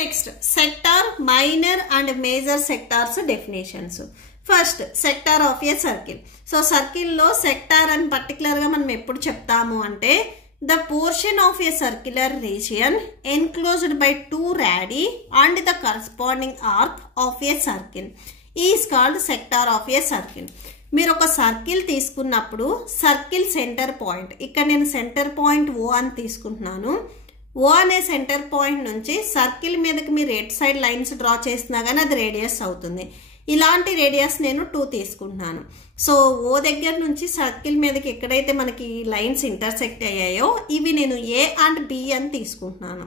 Next sector, minor and major sectors definitions. First sector of a circle. So సర్కిల్లో sector అని పర్టికులర్గా మనం ఎప్పుడు చెప్తాము అంటే the portion of a circular region enclosed by 2 radii and the corresponding arc of a circle is called sector of a circle. మీరు ఒక circle తీసుకున్నప్పుడు సర్కిల్ సెంటర్ పాయింట్, ఇక్కడ నేను సెంటర్ పాయింట్ O అని తీసుకుంటున్నాను. O అనే సెంటర్ పాయింట్ నుంచి circle మీదకి మీరు ఎట్ సైడ్ లైన్స్ డ్రా చేసినా కానీ అది రేడియస్ అవుతుంది. ఇలాంటి రేడియస్ నేను 2 తీసుకుంటున్నాను. సో O దగ్గర నుంచి సర్కిల్ మీదకి ఎక్కడైతే మనకి లైన్స్ ఇంటర్సెక్ట్ అయ్యాయో ఇవి నేను A అండ్ B అని తీసుకుంటున్నాను.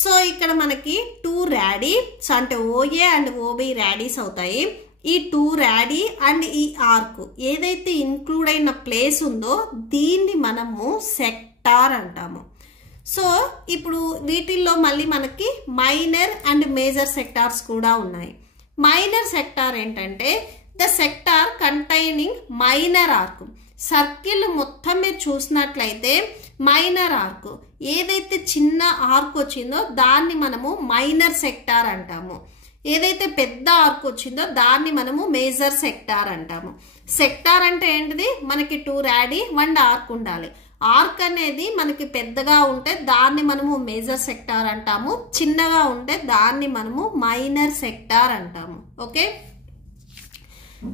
సో ఇక్కడ మనకి 2 radii, సో అంటే OA అండ్ OB రాడీస్ అవుతాయి. ఈ 2 radii అండ్ ఈ ఆర్క్ ఏదైతే ఇంక్లూడ్ అయిన ప్లేస్ ఉందో దీన్ని మనము సెక్టార్ అంటాము. సో ఇప్పుడు వీటిల్లో మళ్ళీ మనకి మైనర్ అండ్ మేజర్ సెక్టార్స్ కూడా ఉన్నాయి. మైనర్ సెక్టార్ ఏంటంటే the sector containing minor arc. Circle మొత్తం మీరు చూసినట్లయితే మైనర్ ఆర్క్ ఏదైతే చిన్న ఆర్క్ వచ్చిందో దాన్ని మనము మైనర్ సెక్టార్ అంటాము. ఏదైతే పెద్ద ఆర్క్ వచ్చిందో దాన్ని మనము మేజర్ సెక్టార్ అంటాము. సెక్టార్ అంటే ఏంటిది, మనకి 2 radii 1 ఆర్క్ ఉండాలి. ఆర్క్ అనేది మనకి పెద్దగా ఉంటే దాన్ని మనము మేజర్ సెక్టార్ అంటాము, చిన్నగా ఉంటే దాన్ని మనము మైనర్ సెక్టార్ అంటాము. ఓకే,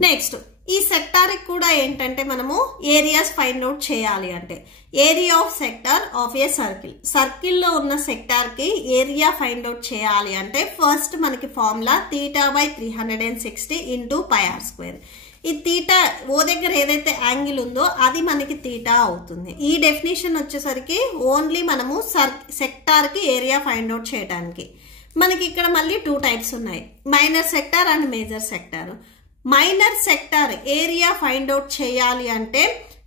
నెక్స్ట్ ఈ సెక్టార్కి కూడా ఏంటంటే మనము ఏరియాస్ ఫైండ్ అవుట్ చేయాలి. అంటే area of sector of a circle, సర్కిల్లో ఉన్న సెక్టార్కి ఏరియా ఫైండ్ అవుట్ చేయాలి అంటే ఫస్ట్ మనకి ఫార్ములా θ/360 × πr². ఈ తీటా O దగ్గర ఏదైతే యాంగిల్ ఉందో అది మనకి తీటా అవుతుంది. ఈ డెఫినేషన్ వచ్చేసరికి ఓన్లీ మనము సెక్టార్కి ఏరియా ఫైండ్ అవుట్ చేయడానికి. మనకి ఇక్కడ మళ్ళీ 2 టైప్స్ ఉన్నాయి, minor sector and major sector. Minor sector area find out చేయాలి అంటే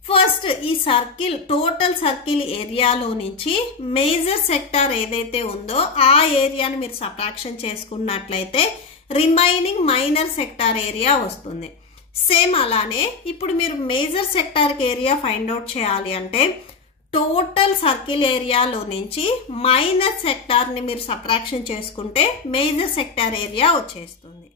ఫస్ట్ ఈ సర్కిల్ టోటల్ సర్కిల్ ఏరియాలో నుంచి మేజర్ సెక్టార్ ఏదైతే ఉందో ఆ ఏరియాని మీరు సబ్ట్రాక్షన్ చేసుకున్నట్లయితే రిమైనింగ్ మైనర్ సెక్టార్ ఏరియా వస్తుంది. సేమ్ అలానే ఇప్పుడు మీరు మేజర్ సెక్టార్కి ఏరియా ఫైండ్ అవుట్ చేయాలి అంటే టోటల్ సర్కిల్ ఏరియాలో నుంచి మైనర్ సెక్టార్ని మీరు సబ్ట్రాక్షన్ చేసుకుంటే మేజర్ సెక్టార్ ఏరియా వచ్చేస్తుంది.